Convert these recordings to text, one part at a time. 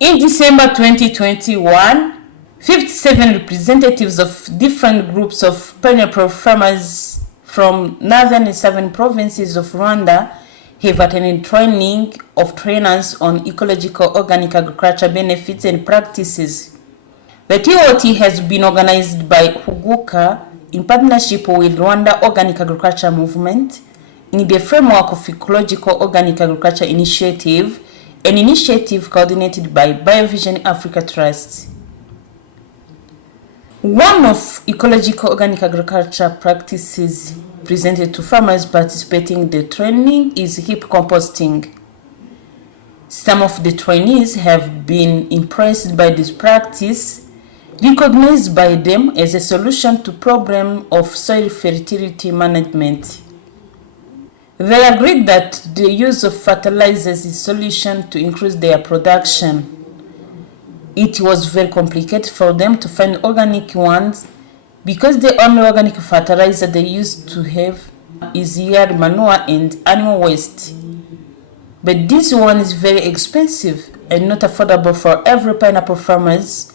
In December 2021, 57 representatives of different groups of pineapple farmers from northern and southern provinces of Rwanda have attended training of trainers on ecological organic agriculture benefits and practices. The TOT has been organized by Huguka in partnership with Rwanda Organic Agriculture Movement in the framework of Ecological Organic Agriculture Initiative, an initiative coordinated by BioVision Africa Trust. One of ecological organic agriculture practices presented to farmers participating in the training is heap composting. Some of the trainees have been impressed by this practice, recognized by them as a solution to problem of soil fertility management. They agreed that the use of fertilizers is a solution to increase their production. It was very complicated for them to find organic ones because the only organic fertilizer they used to have is yard manure and animal waste. But this one is very expensive and not affordable for every pineapple farmers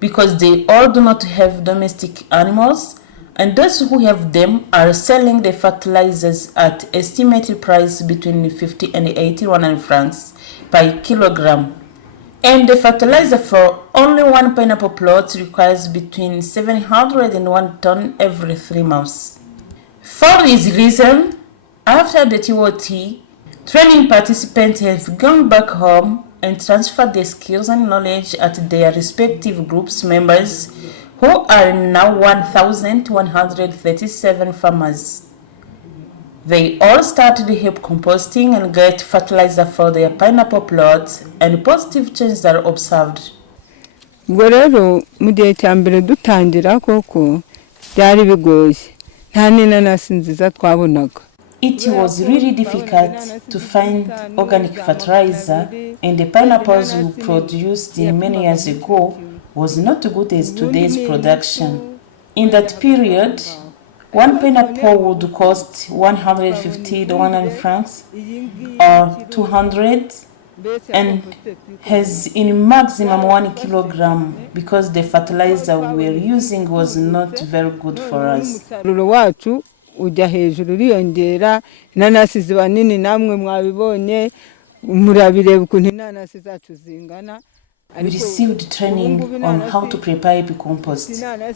because they all do not have domestic animals, and those who have them are selling the fertilizers at estimated price between 50 and 81 francs per kilogram. And the fertilizer for only one pineapple plot requires between 700 and 1 ton every 3 months. For this reason, after the TOT, training participants have gone back home and transferred their skills and knowledge at their respective groups members, who are now 1,137 farmers. They all started heap composting and get fertilizer for their pineapple plots, and positive changes are observed. Rero mu gihe cya mbere dutangira koko byari bigoye nta n'inanasi nziza twabonaga. It was really difficult to find organic fertilizer, and the pineapples we produced many years ago was not good as today's production. In that period, one pineapple would cost 150 to 100 francs or 200 and has in maximum 1 kilogram because the fertilizer we were using was not very good for us. Ujya hejuru riyongera inanasi ziba nini namwe mwabibonye murabireba ukuntu inanasi zacu zingana. We received training on how to prepare compost.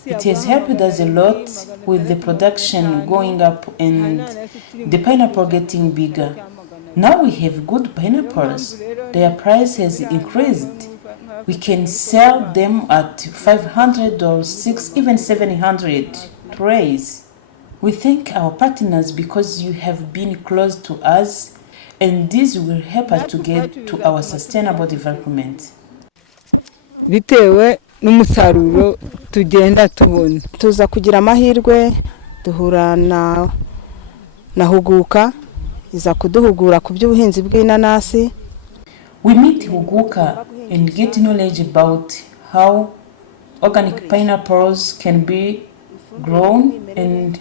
It has helped us a lot with the production going up and the pineapple getting bigger. Now we have good pineapples. Their price has increased. We can sell them at 500 or 6, even 700 trays. We thank our partners because you have been close to us, and this will help us to get to our sustainable development. Bitewe n'umusaruro tugenda tubona tuza kugira amahirwe duhura na Huguka iza kuduhugura ku by'ubuhinzi bw'inanasi. We meet Huguka and get knowledge about how organic pineapples can be grown and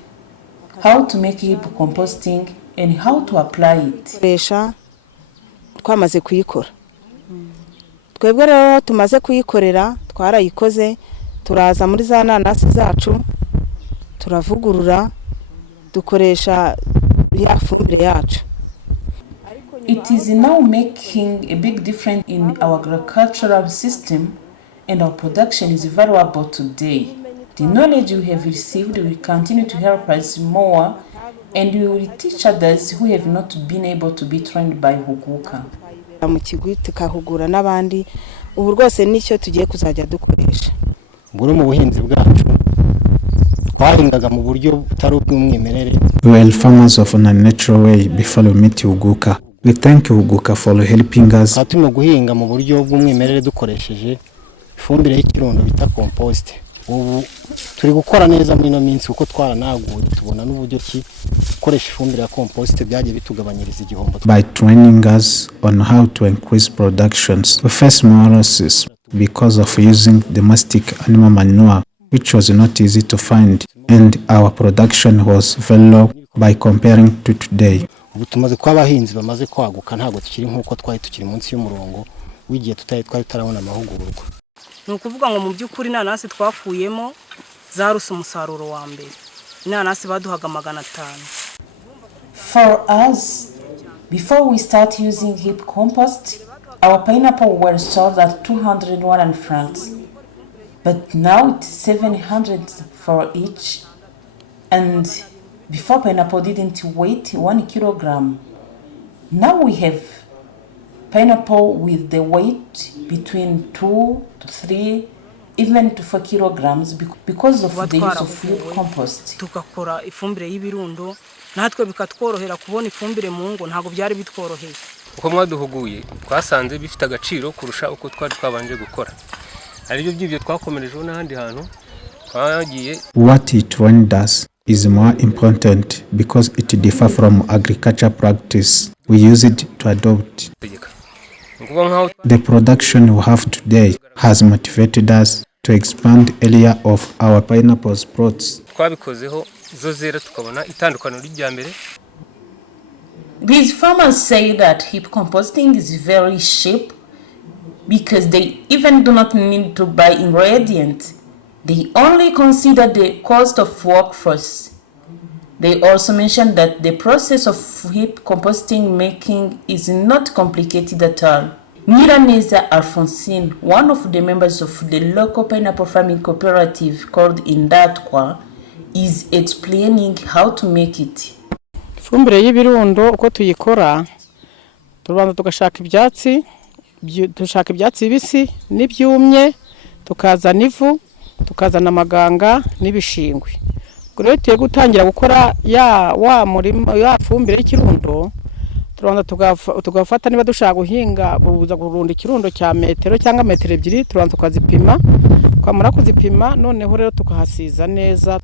how to make heap composting and how to apply it. Twamaze kuyikora. Twebwe rero tumaze kuyikorera twarayikoze turaza muri za nanasi zacu turavugurura dukoresha ya fumbire yacu. It is now making a big difference in our agricultural system, and our production is valuable today. The knowledge we have received will continue to help us more, and we will teach others who have not been able to be trained by Huguka. Mu kigwi tukahugura n'abandi ubu rwose nicyo tugiye kuzajya dukoresha. Buri mu buhinzi bwacu twahingaga mu buryo butari ubw'umwimerere. Well, farmers of an unnatural way before we meet Huguka. We thank Huguka for helping us. Turimo guhinga mu buryo bw'umwimerere dukoresheje ifumbire y'ikirundo bita compost. Ubu turi gukora neza muri no minsi uko twaranaguye tubona n'uburyo ki gukoresha ifumbire ya compost byagiye bitugabanyiriza igihombo. By training us on how to increase productions, we face more losses because of using domestic animal manure, which was not easy to find, and our production was very low by comparing to today. Ubu tumaze kwa abahinzi bamaze kwaguka ntago tukiri nkuko twari tukiri munsi y'umurongo w'igihe twari tutarabona amahugurwa. Ni ukuvuga ngo mu by'ukuri inanasi twakuyemo zaruse umusaruro wa mbere. Inanasi baduhaga 500. For us, before we start using hip compost, our pineapple were sold at 201 francs. But now it's 700 for each. And before pineapple didn't weigh 1 kilogram. Now we have pineapple with the weight between 2 to 3, even to 4 kilograms because of the use of hip compost. Tukakora ifumbire y'ibirundo natwe bikatworohera kubona ifumbire mu ngo ntago byari bitworoheye. Uko mwaduhuguye twasanze bifite agaciro kurusha uko twari twabanje gukora. Ari byo byibyo twakomerejeho n'ahandi hantu twagiye. What it one does is more important because it differs from agriculture practice we use it to adopt. The production we have today has motivated us to expand the area of our pineapple plots. These farmers say that hip composting is very cheap because they even do not need to buy ingredients. They only consider the cost of workforce. They also mentioned that the process of hip composting making is not complicated at all. Miraneza Alphonsine, one of the members of the local pineapple farming cooperative called Indatwa, is explaining how to make it. Ifumbire y'ibirundo uko tuyikora tubanza tugashaka ibyatsi bibisi n'ibyumye tukazana ivu tukazana amaganga n'ibishingwe. Rero tugiye gutangira gukora ya fumbire y'ikirundo tubanza tugafata niba dushaka guhinga kuza kurunda ikirundo cya metero cyangwa metero 2 tubanza tukazipima twamara kuzipima noneho rero tukahasiza neza.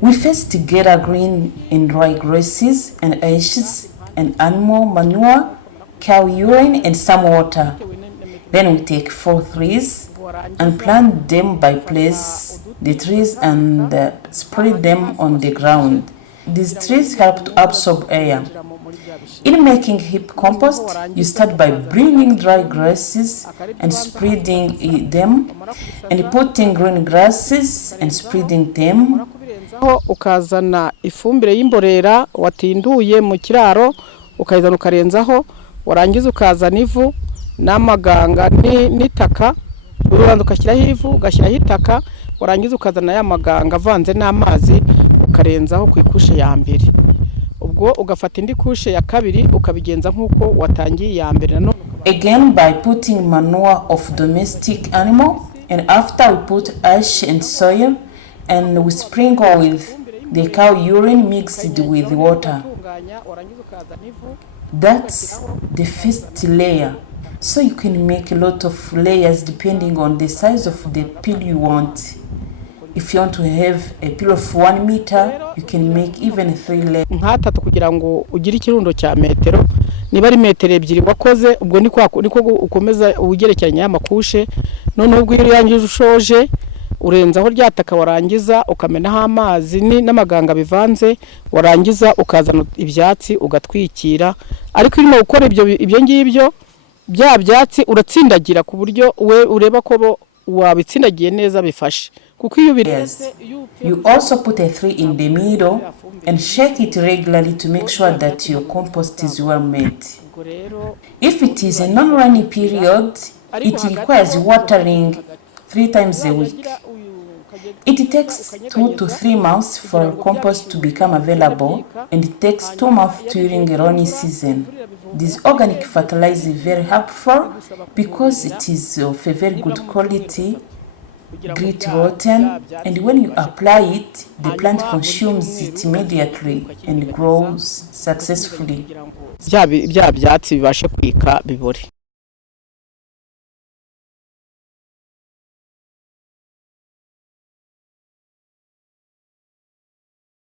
We first gather green and dry grasses and ashes and animal manure, cow urine and some water. Then we take 4 trees and plant them by place the trees and spread them on the ground. These trees help to absorb air. In making hip compost, you start by bringing dry grasses and spreading them, and putting green grasses and spreading them. Ukazana ifumbire y'imborera watinduye mu kiraro ukayizana ukarenzaho warangiza ukazana ivu n'amaganga n'itaka ubanza ukashyiraho ivu ugashyiraho itaka warangiza ukazana ya maganga avanze n'amazi ukarenzaho ku ikushe ya mbere. Ubwo ugafata indi kushe ya kabiri ukabigenza nkuko watangiye ya mbere. Again by putting manure of domestic animal, and after we put ash and soil and we sprinkle with the cow urine mixed with water. That's the first layer. So you can make a lot of layers depending on the size of the peel you want. If you want to have a peel of 1 meter, you can make even 3 layers. Nkatatu kugira ngo ugire ikirundo cya metero niba ari metero 2 wakoze ubwo niko ukomeza ugerekeranya y'amakushe none ubwo iyo yangije ushoje urenzaho ryataka warangiza ukamenaho amazi n'amaganga bivanze warangiza ukazana ibyatsi ugatwikira. Ariko irimo gukora ibyo ngibyo bya byatsi uratsindagira ku buryo we ureba ko wabitsindagiye neza bifashe. Yes. You also put a 3 in the middle and shake it regularly to make sure that your compost is well made. If it is a non-rainy period, it requires watering 3 times a week. It takes 2 to 3 months for compost to become available, and it takes 2 months during a rainy season. This organic fertilizer is very helpful because it is of a very good quality, grit rotten, and when you apply it, the plant consumes it immediately and grows successfully. Bya byatsi bibashe kwika bibore.